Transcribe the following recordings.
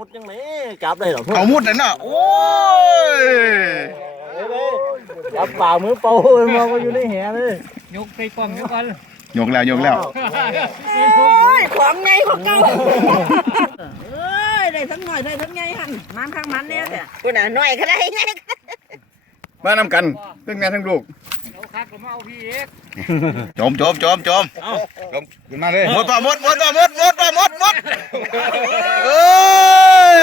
มุดยังไงจับได้หรอเขามุดนั่นน่ะโอ้ยจับป่ามือเป่ามองมาอยู่ในแหเลยยกใส่กล่องยกก่อนยกแล้วยกแล้วโอ้ยของไงของเก่าเอ้ยได้ทั้งหน่อยได้ทั้งไงหันมันข้างมันเนี่ยเนี่ยคุณน่ะหน่อยก็ได้ไง มานำกันทั้งแม่ทั้งลูกเอาคักก็มาเอาพี่เอกจมจมจมจมจมขึ้นมาเลยหมดป่ะหมดหมดป่ะหมดหมดป่ะหมดหมดเอ้ย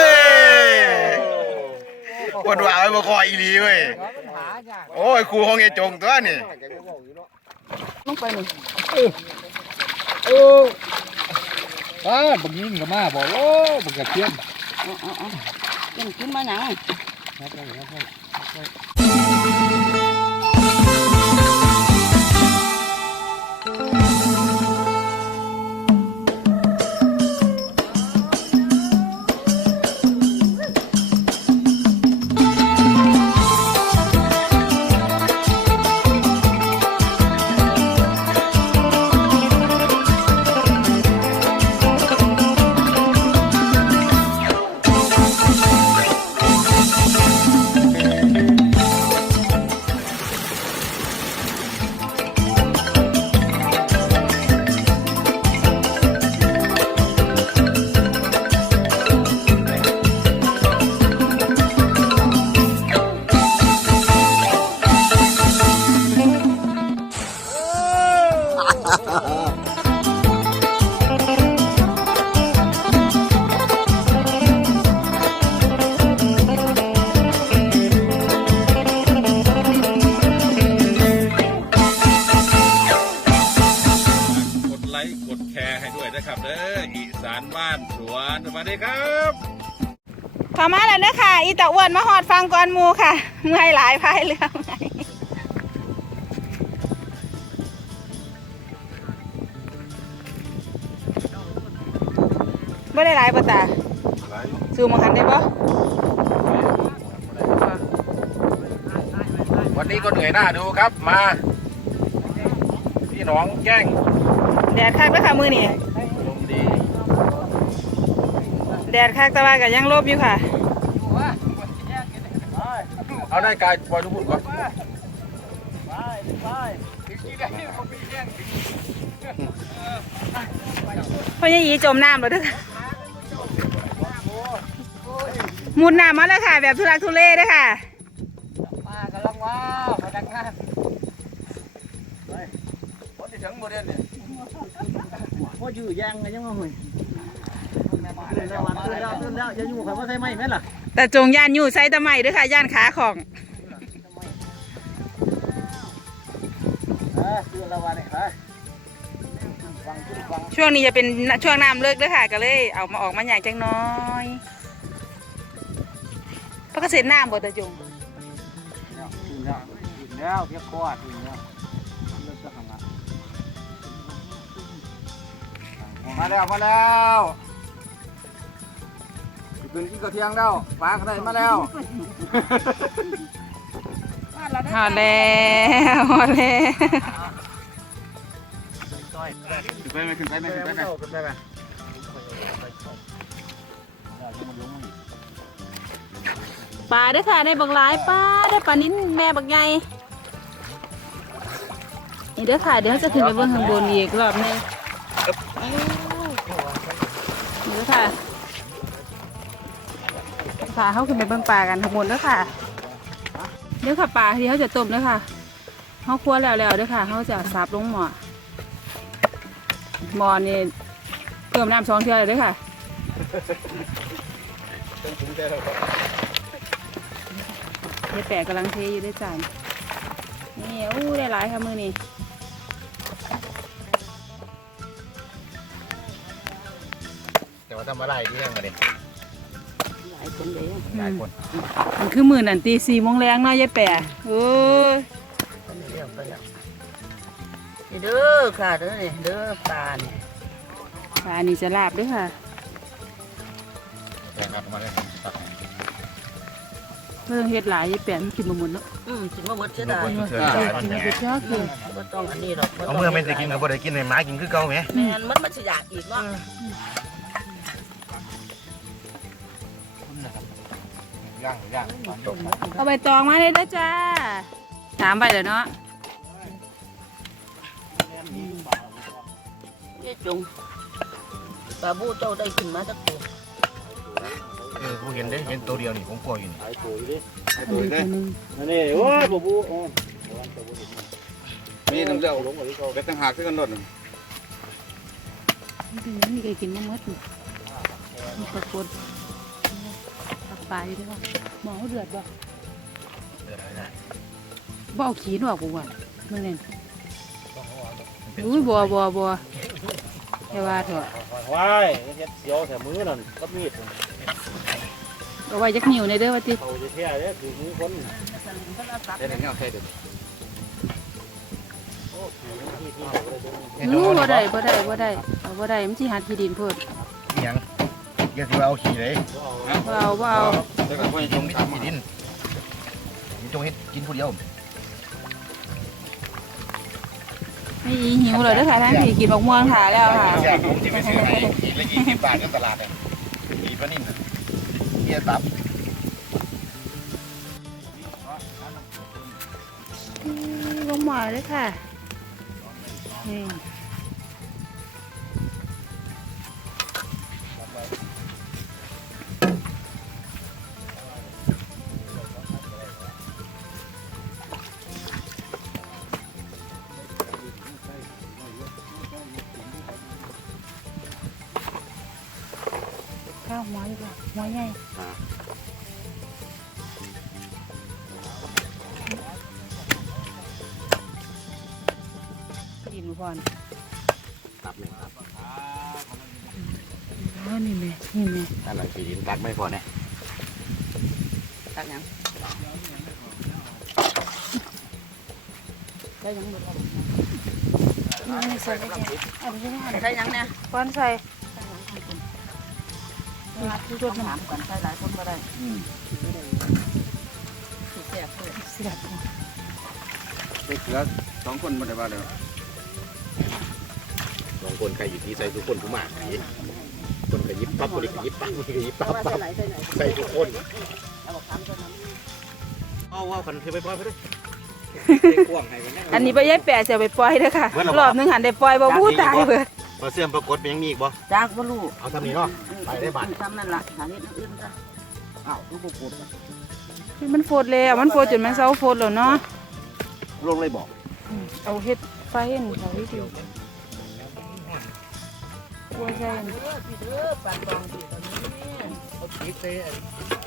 ปวดว่าไอ้บ่คอยอีหลีเว้ยโอ้ยครูของไอ้จงตัวนี่ลงไปนี่อ้าบักยิงก็มาบอกโอ้บักกระเทียมเอาเอาเอาเป็นขึ้นมาหนังครับครับครับ กด ลค์กดแชร์ให้ด้วยนะครับเด้ออีสานบ้านสวนสวัสดีครับเข้ามาแล้วเด้อค่ะ อีตาอ้วนมาหอดฟังก่อนหมูค่ะ เมื่อยหลายพายเรือเมื่อยบ่ได้หลายป่ะตาซูมาคันได้ปะวันนี้ก็เหนื่อยหน้าดูครับมา พี่น้องแก้ง แดดคักเด้อค่ะมือนี่ลมดีแดดคักแต่ว่าก็ยังลบอยู่ค่ะ เอาได้กายปล่อยทุกคนก่อนเพราะยังอีจมน้ำแล้วเด้อค่ะมุดน้ำมาแล้วค่ะ แบบทุลักทุเลเด้อค่ะมากำลังว้าวพนักงานวันที่ถึงโมเดลเนี่ย พ่ออยู่แย่งไงยังมาห่วยตื่นแล้ววันตื่นแล้วตื่นแล้วจะอยู่ข่อยว่าใช่ไหมแม่ล่ะแต่จงย่านอยู่ใส่ตะไม้เด้อค่ะย่านขาของเออตื่นแล้ววันนี้ไปฟังขึ้นฟังช่วงนี้จะเป็นช่วงน้ำเลิกเด้อค่ะก็เลยเอามาออกมาอย่างจังน้อยเพราะเกษตรน้ำบ่ตะจงแล้วตื่นแล้วตื่นแล้วเพียกคอตื่นแล้ว มาแล้วมาแล้วขึ้นกินกระเทียงแล้วปลาข้างในมาแล้วหอดแล้วหอดแล้วขึ้นไปไหมขึ้นไปไหมขึ้นไปไหมปลาเด้อค่ะได้บักหลายปลาได้ปลานิ้นแม่บักใหญ่นี่เด้อค่ะเดี๋ยวเราจะขึ้นไปเบื้องข้างบนอีกรอบหนึง นี่เด้อค่ะปลาเขาขึ้นไปเบื้องปลากันข้างบนเด้อค่ะเดี๋ยวค่ะปลาที่เขาจะต้มเด้อค่ะเขาคั่วแล้วแล้วเด้อค่ะเขาจะสับลงหม้อหม้อนี่เพิ่มน้ำสองเท่าเลยด้อค่ะเฮ็ดแปะกำลังเทอยู่ด้วยจานนี่อู้ได้หลายค่ะมือนี่ ทำอะไรที่ยังไงดิหลายคนเลยหลายคนมันคือมือนั่นตีสี่โมงแรงเนาะยายแปะโอ้ยนี่เด้อค่ะเด้อนี่เด้อปลานี่ปลานี่จะลาบด้วยค่ะแต่ครับมาเลยเพิ่งเฮ็ดหลายยายแปะมันกินบ่หมดเนาะอืมกินมาหมดเสียดายกินมาเป็นยอดเลยบ่ต้องอันนี้หรอกเอาเมื่อไม่ได้กินกับบ่ได้กินในหมากินคือเก่าไหมแม่นมันมันสิอยากอีกเนาะ ย่างย่างตอนจบเอาใบตองมาเลยเด้อจ้าสามใบเลยเนาะยี่จุงปลาบูเจ้าได้ขึ้นมาสักตัวเออผมเห็นได้เห็นตัวเดียวนี่ผมกลัวอยู่นี่หายตัวดิไอ้ตัวนี้อันนี้โอ้ยบ่บูโอ้มีน้ำเลี้ยวเป็ดตั้งหากขึ้นกันรถมีใครกินมะมดอยู่มีปลากด ปลาปลาอยู่ด้วยว่าหมอเดือดบ่บ่เอาขี้หนออกบ่วะมึงเนี่ยอุ้ยบัวบัวบัวแค่ว่าเถอะว้ายเฮ็ดเสียวแถมือนั่นกับมีดเอาไว้จักนิ้วในเด้อว่าติเขาจะแท้เด้อคือมือคนเดี๋ยวนี้เอาแค่เดี๋ยวรู้บ่ได้บ่ได้บ่ได้เอาบ่ได้มันสิหัดที่ดินเพิ่นเหียงเดี๋ยวที่ว่าเอาขี่เลยบ่เอาบ่เอาเดี๋ยวก็ไปจงทำขี่ดินจงเฮ็ดกินผู้เดียวไม่อีหิวเลยเด้อค่ะท่านพี่กินบักม่วงถ่าแล้วค่ะแซ่บผมจะไปซื้อให้ขีดละยี่สิบบาทกันตลาดเนี่ยขีดปลานิ่มเฮียตับลงหมอเลยค่ะนี่ ดีกว่าหมอใหญ่ดินก่อนตับเลยครับนี่แม่นี่แม่นั่นแหละขีดินตักไม่พอเนี่ยตักหยังได้ยังหมดแล้วนี่ใส่ได้ยังอันนี้ไม่หันใส่หยังเนี่ยก้อนใส่ มาทุกคนถามก่อนใส่หลายคนก็ได้อืมสิแซ่บเพิ่นเสียบเหลือสองคนมาได้บ้านเลยสองคนใครอยู่ที่ใส่ทุกคนผู้มากนี่คนก็ยิบปั๊บคนก็ยิบปั๊บคนก็ยิบปั๊บปั๊บใส่ทุกคนเอาว่าฝันเอาว่ากันคือไปปล่อยไปด้วยอันนี้ไปย้ายแปะเสียไปปล่อยเด้อค่ะรอบหนึงหันได้ปล่อยบ่พูดตายเบิดมาเสื่อมปรากฏเป็นยังมีอีกบ่จากบ่รู้เอาทำนี้เนาะ ไปได้บัดทำนั่นล่ะหาเฮ็ดอื่นๆซะอ้าวลูกบ่กดมันโฟดแล้วมันโฟดจนมันเศร้าโฟดแล้วเนาะลงเลยบอกเอาเฮ็ดไฟอันนี้เขาให้ดูกลัวใจอันนี้เด้อพี่เด้อปานตองพี่ตอนนี้เอาขีดเตะ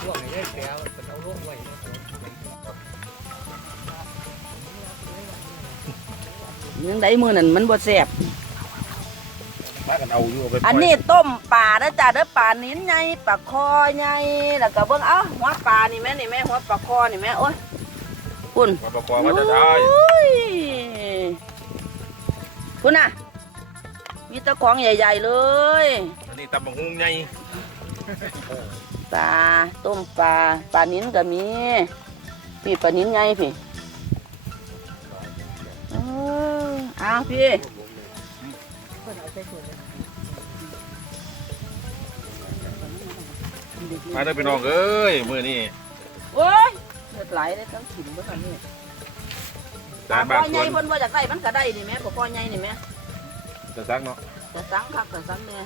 พวกไอ้แย่แก้วเป็นเอาลงไว้ยังได้มื้อนั้นมันบ่แซ่บมากันเอาอยู่เอาไปปล่ยอันนี้ต้มปลานะจ๊ะเด้อปลานิ้นใหญ่ปลาคอใหญ่แล้วก็เบิ่งเอ้าหัวปลานี่แม่นี่แม่หัวปลาคอนี่แม่โอ้ยคุณมาประกอบว่าจะได้โอ้ยคุณน่ะ มีแตะของใหญ่ ๆ เลยอันนี้ตำบักหุ่งไงปลาต้มปลาปลานิ้นก็มีพี่ปลานิ้นใหญ่พี่เอออ้าวพี่ มาได้อพี่น้องเอ้ยมื้อนี้โอ้ยเลือดไหลเลยต้องถิ่มบ่ทันนี่ปจาลานคบ้าอนสใหญ่วนเพิ่นว่าจากได้มันก็ได้นี่แม่ปลาคอใหญ่นี่แม่จะซักเนาะจะสังคักจะสังเนี่ย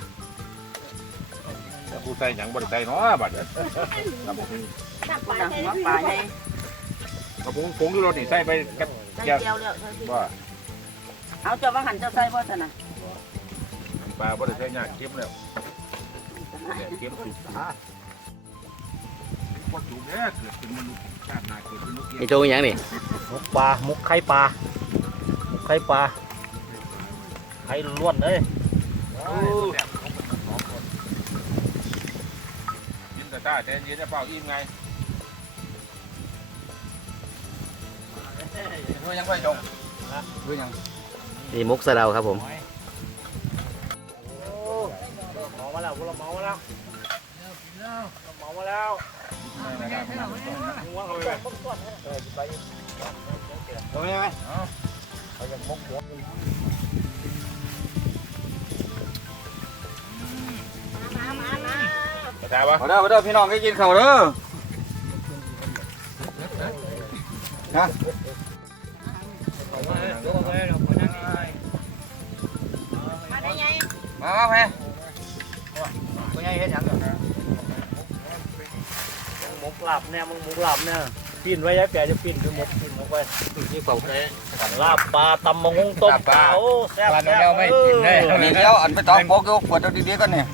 แต่ผู้ใส่หยังบ่ได้ใส่เนาะบัดเนี้ยตำบักหุ่งคุณน่ะหัวปลาใหญ่ตำบักหุ่งผงอยู่รถนี่ใส่ไปกับใส่แก้วแก้วแล้วใส่สิว่าเอาเจ้าว่าหันเจ้าใส่บ่ซั่นน่ะปลาบ่ได้ใส่ยากเก็บแล้วเนี่ยเก็บสุดตา บ่ถูกแน่เกิดเป็นมนุษย์ชาติหน้าเกิดเป็นนกเอี้ยงไอ้โจยังนี่มุกปลามุกไข่ปลามุกไข่ปลาไข่ล้วนเลยยินแต่ตาแต่เย็นจะเป่าอิ่มไงด้วยยังไงจงด้วยยังนี่มุกสะเดาครับผมเมามาแล้วพวกเราเมามาแล้วเมามาแล้วหัวเขาไปแบบทำไมไหมเขาจะมกหัวแต่ว่า มาเด้อมาเด้อพี่น้องให้กินข้าวเด้อมาได้ไงมามาแม่มึงไงเฮ็ดหยังเหรอ มึงหลับเนี่ยมึงมึงหลับเนี่ยปิ่นไว้ย้ายแปรจะปิ่นคือหมดปิ่นลงไปนี่เปล่าแค่ลาบปลาตำมะฮงต้มปลาโอ้แซ่บวันแซ่นี้บไม่กินเลยนี่เดี๋ยวอันไปตองโป๊กอยู่ขวดเอาดีๆกันเนี่ย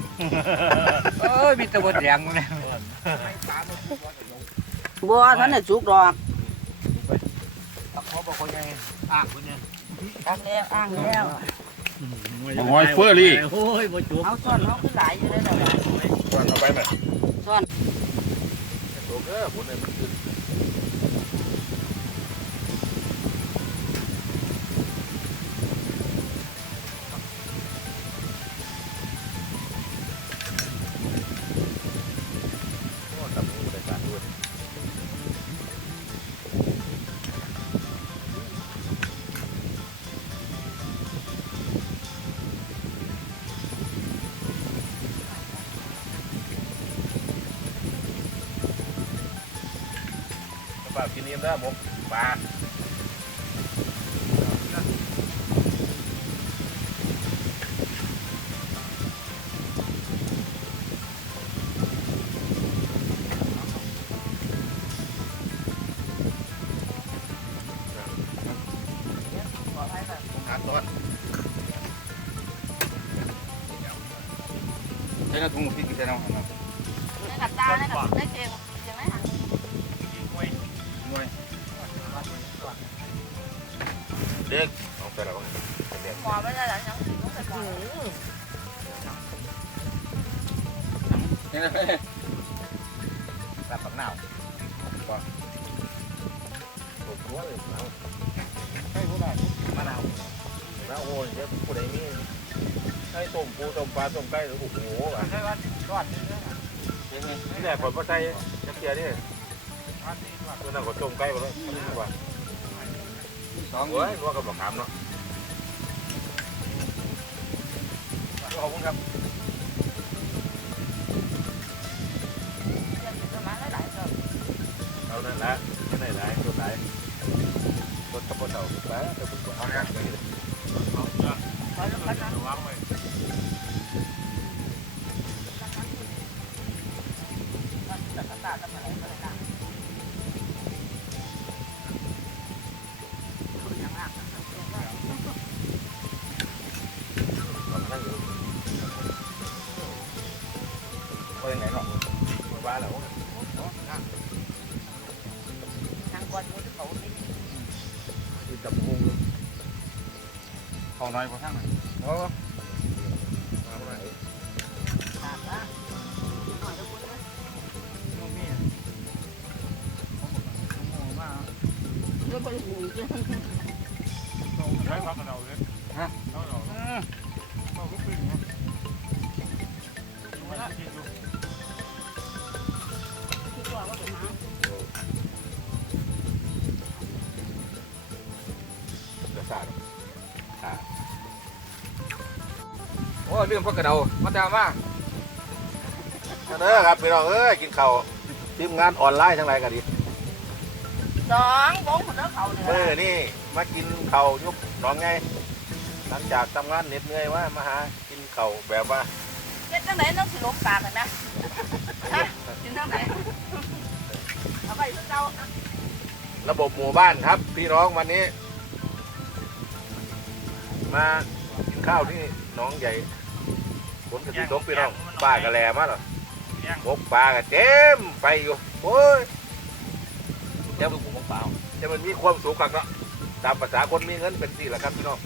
เอ้ยมีแตะบดแดงเลยบัวท่านน่ะสุกดอกเขาบอกคนไงอ่างคนเนี่ยอ้างแล้วอ้างแล้วหอยเฟอร์รี่โอ้ยบ่จุกเอาซ่อนเขาคือหลายอยู่เลยนะก่อนเอาไปไหม ซ่อนโตเกอร์คนเนี่ยมันคือ ปลากินนิ่มแล้วหมกปลาหาต้นใช้ โอ้โหอะใช่ว่าทอดนี่นะนี่แหละผมก็ใส่จักเกียร์นี่เมื่อนั้นก็ต้มไก่ไปเลยดีกว่าสองโอ้ยว่ากับบักขามเนาะขอบคุณครับเอานั่นละไม่ได้หลายตัวหลายรถตะบนเอาไปแต่คุณเอาอย่างไปเลยระวังไว้ไปไหนเนาะบ้านแล้วทางก่อนอยู่ที่เขาคื อจับมุงข ลืมพักกระเดามาดามาเด้อครับพี่น้องเอ้ยกินข้าวทีมงานออนไลน์ทั้งหลายกันดิสองบงคนแล้วเขาเนี่ยเมื่อนี่มากินข้าวยุบน้องไง หลังจากทำงานเหน็ดเหนื่อยว่ามาหากินข้าวแบบว่าเจ็ดจังไหนต้องสิลบปากกันนะฮะกินจังไหนเอาไปเจ้าระบบหมู่บ้านครับ พี่น้องวันนี้ มากินข้าวที่หน้องใหญ่ ฝนกระติตกพี่น้องป้ากระแลมาหรอพกปลากระเต็มไปอยู่โอ้ยเดี๋ยวผมเปล่าจะมันมีความสุขกันเนาะตามภาษาคนมีเงินเป็นสี่แหละครับพี่น้อง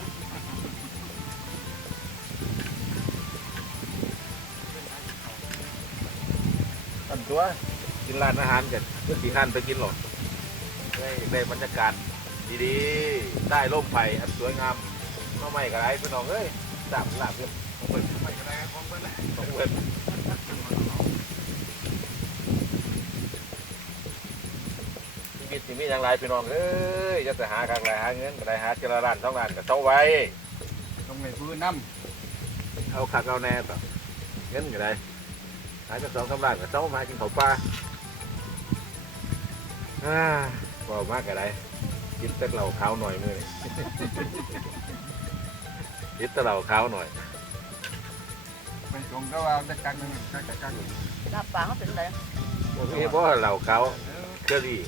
อันตัวกินร้านอาหารกันเพื่อสี่ขันไปกินหรอกได้ได้บรรยากาศดีๆใต้ร่มไผ่อันสวยงามก็ไม่กระไรพี่น้องเอ้ยสามหลับเพื่อน ของเพื่อนไม่กระไรของเพื่อนของเพื่อนชีวิตที่มีอย่างไรพี่น้องเอ้ยจะไปหาการไรหาเงินอะไรหาเจรร้านท้องร้านก็เท่าไว้ต้องไปพื้นน้ำเอาขักเอาแน่แบบเงินก็ได้หายจากสองสามล้านก็เจ้ามากินข้าวปลาอ่าบอกมากอะไรกินแต่เหล่าขาวหน่อยมือนี่กินแต่เหล่าขาหน่อย เป็นจงก็ว่าได้กันนึงได้กันนึงลาบปลาเขาเป็นไรบ่มีเพราะเหล่าขาวเคอรี่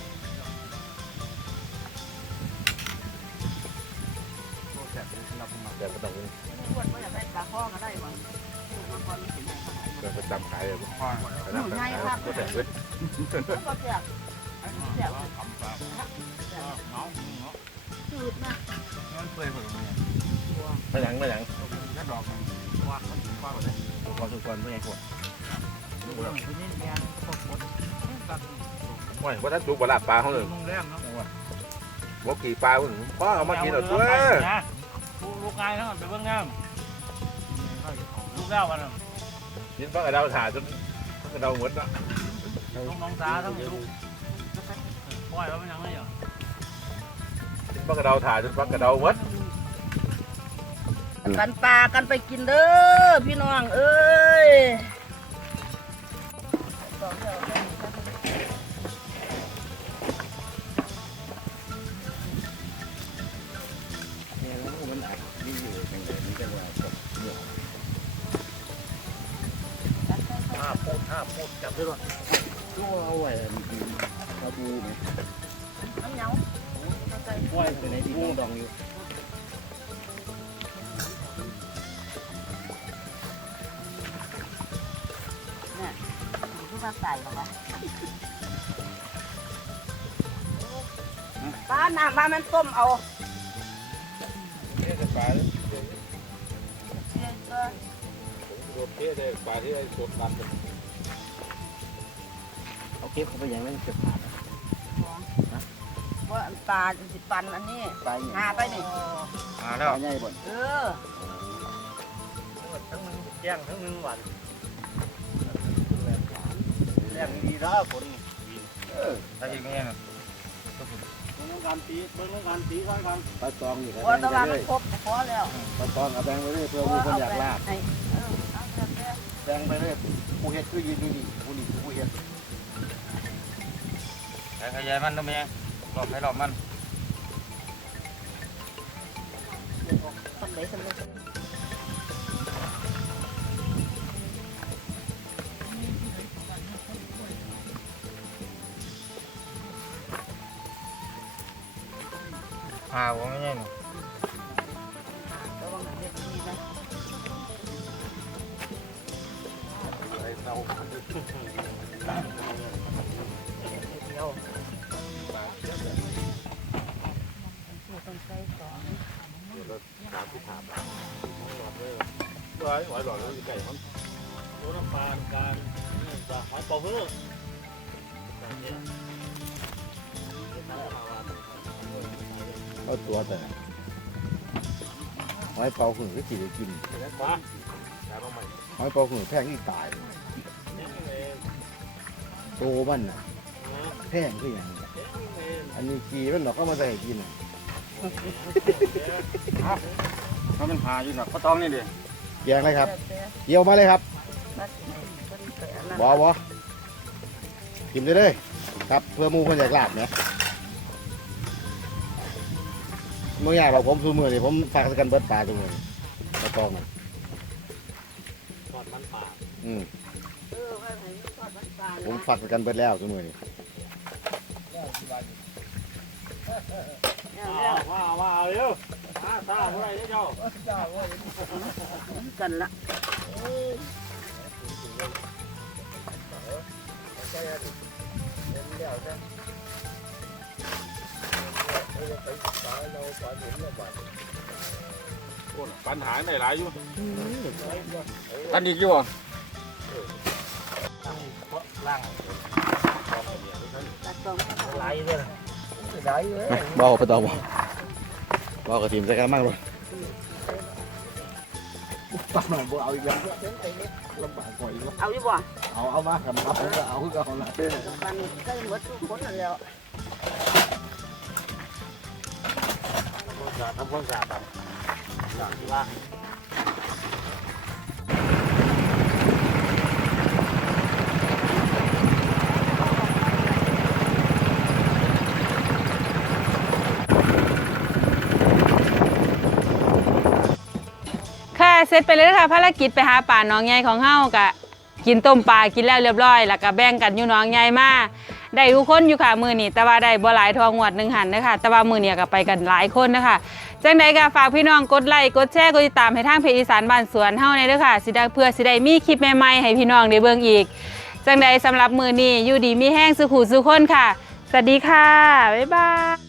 โซ่แซ่บรับมาเดี๋ยวก็ต้องอ้วนก็อยากได้ปลาข้อก็ได้หวังถูกมาก่อนไม่ถึงไหนขนาดเดี๋ยวก็จำขายเลยพ่อขนาดนั้นก็แต่เว้ยนั้นก็แจกอันนี้แจกจืดนะมันเปื่อยหมดเลยไม่หยังไม่หยังแล้วดอกมันว่ามันฟ้าหมดเลย พอสุกคนไม่ใช่พวกไม่ว่าถ้าจุกบลาดปลาเขาเลยมึงแรงเนาะว่ากี่ปลาเพิ่งพ่อเอามากินเอาตัวลูกลูกง่ายทั้งนั้นไปเบิ่งงามลูกแล้วกันกินปลากระเดาถ่าจนปลากระเดาหมดละน้องน้องตาทั้งลูกปล่อยแล้วมันยังไงอะกินปลากระเดาถ่าจนปลากระเดาหมด กันปลากันไปกินเด้อพี่น้องเอ้ยห้าพูดห้าพูดจับด้วยเอาไว้มาดูไหมน้ำเหนียวเอาใส่ปล่อยไปในที่ดองอยู่ คือว่าใส่หรอวะปลาหน้ามามันต้มเอานี่จะปลาเดี๋ยวก็โดดเท่เลยปลาที่ไอ้สดกันเอาเก็บเข้าไปอย่างนั้นเก็บผ่านว่าปลาสิปันอันนี้ไปหาไปนี่มาแล้วใหญ่บ่นเออทั้งมึงแจ้งทั้งมึงหวาน แรงดีนะฝนถ้าอย่างเงี้ยนะเบิ่งน้องการตีเบิ่งน้องการตีกันกันปลาตองอยู่ว่าแตะวันมันครบพอแล้วปลาตองเอาแบงไปเรื่อยเพื่อมีคนอยากลาบให้เออเอาเถอะแม่แบงไปเรื่อยผู้เฮ็ดคือยืนอยู่นี่ผู้นี่ผู้เฮ็ดไอ้ขยายมันทำไมรอบให้รอบมันสำเร็จสำเร็จ หาว่าไม่ใช่หนูระวังหนังเด็กดีนะไอ้เน่าต้องใส่สองเดี๋ยวเราถามที่ถามหลอดเลยร้อยหอยหลอดแล้วไก่มันโดนน้ำปาการนี่จะหอยเป่าฮื้อ เอาตัวแต่หอยเป่าหึ่งก็จีได้กินขวายาต้องใหม่หอยเป่าหึ่งแพงอีกตายเนี่ยเองโตมันน่ะแพงคืออย่างอันนี้กีมันดอกก็มาใส่กินถ้ามันหาอยู่หนักก็ต้องนี่ดิแกงเลยครับเกี่ยวมาเลยครับบอบอกินได้เลยครับ เพื่อหมูคนอยากลาบเนี่ย เมื่ออยากเราผมซูมือนี่ผมฝากสกันเบิดปลาซูมือปลาตองน่ะทอดมันป่าอืมเออว่าไหนทอดมันปลาผมฝากสกันเบิดแล้วซูมือนี่ว้าวว้าวว้าวเร็วมาตาผู้ใดเจ้ากันละ ปัญหาในหลายอยู่อันนี้อยู่ล่างตัดตรงไหลเลยบอไปต่อบ่บอกระถิ่นใส่กันมั่งเลยปักหน่อยบ่เอาอีกแล้วลำบากกว่าอีกแล้วเอาดิบ่เอาเอามาครับเอาก็เอาก็เอาละ หยทำความสะอาดครับหยอดที่ว่าค่ะเสร็จไปแล้วค่ะภารกิจไปหาป่าน้องใหญ่ของเฮากะกินต้มปลากินแล้วเรียบร้อย แล้วก็แบ่งกันอยู่น้องใหญ่มา ได้ทุกคนอยู่ค่ะมือนี่แต่ว่าได้บ่หลายทองหวดหนึ่งหันนะคะแต่ว่ามือเนี่ยก็ไปกันหลายคนนะคะจังใดก็ฝากพี่น้องกดไลค์กดแชร์กดติดตามให้ทางเพจอีสานบ้านสวนเฮาในเด้อค่ะสิได้เพื่อสิได้มีคลิปใหม่ๆให้พี่น้องได้เบิ่งอีก จังใดสำหรับมือนี่อยู่ดีมีแห้งสุขุสุขคนค่ะ สวัสดีค่ะบ๊ายบาย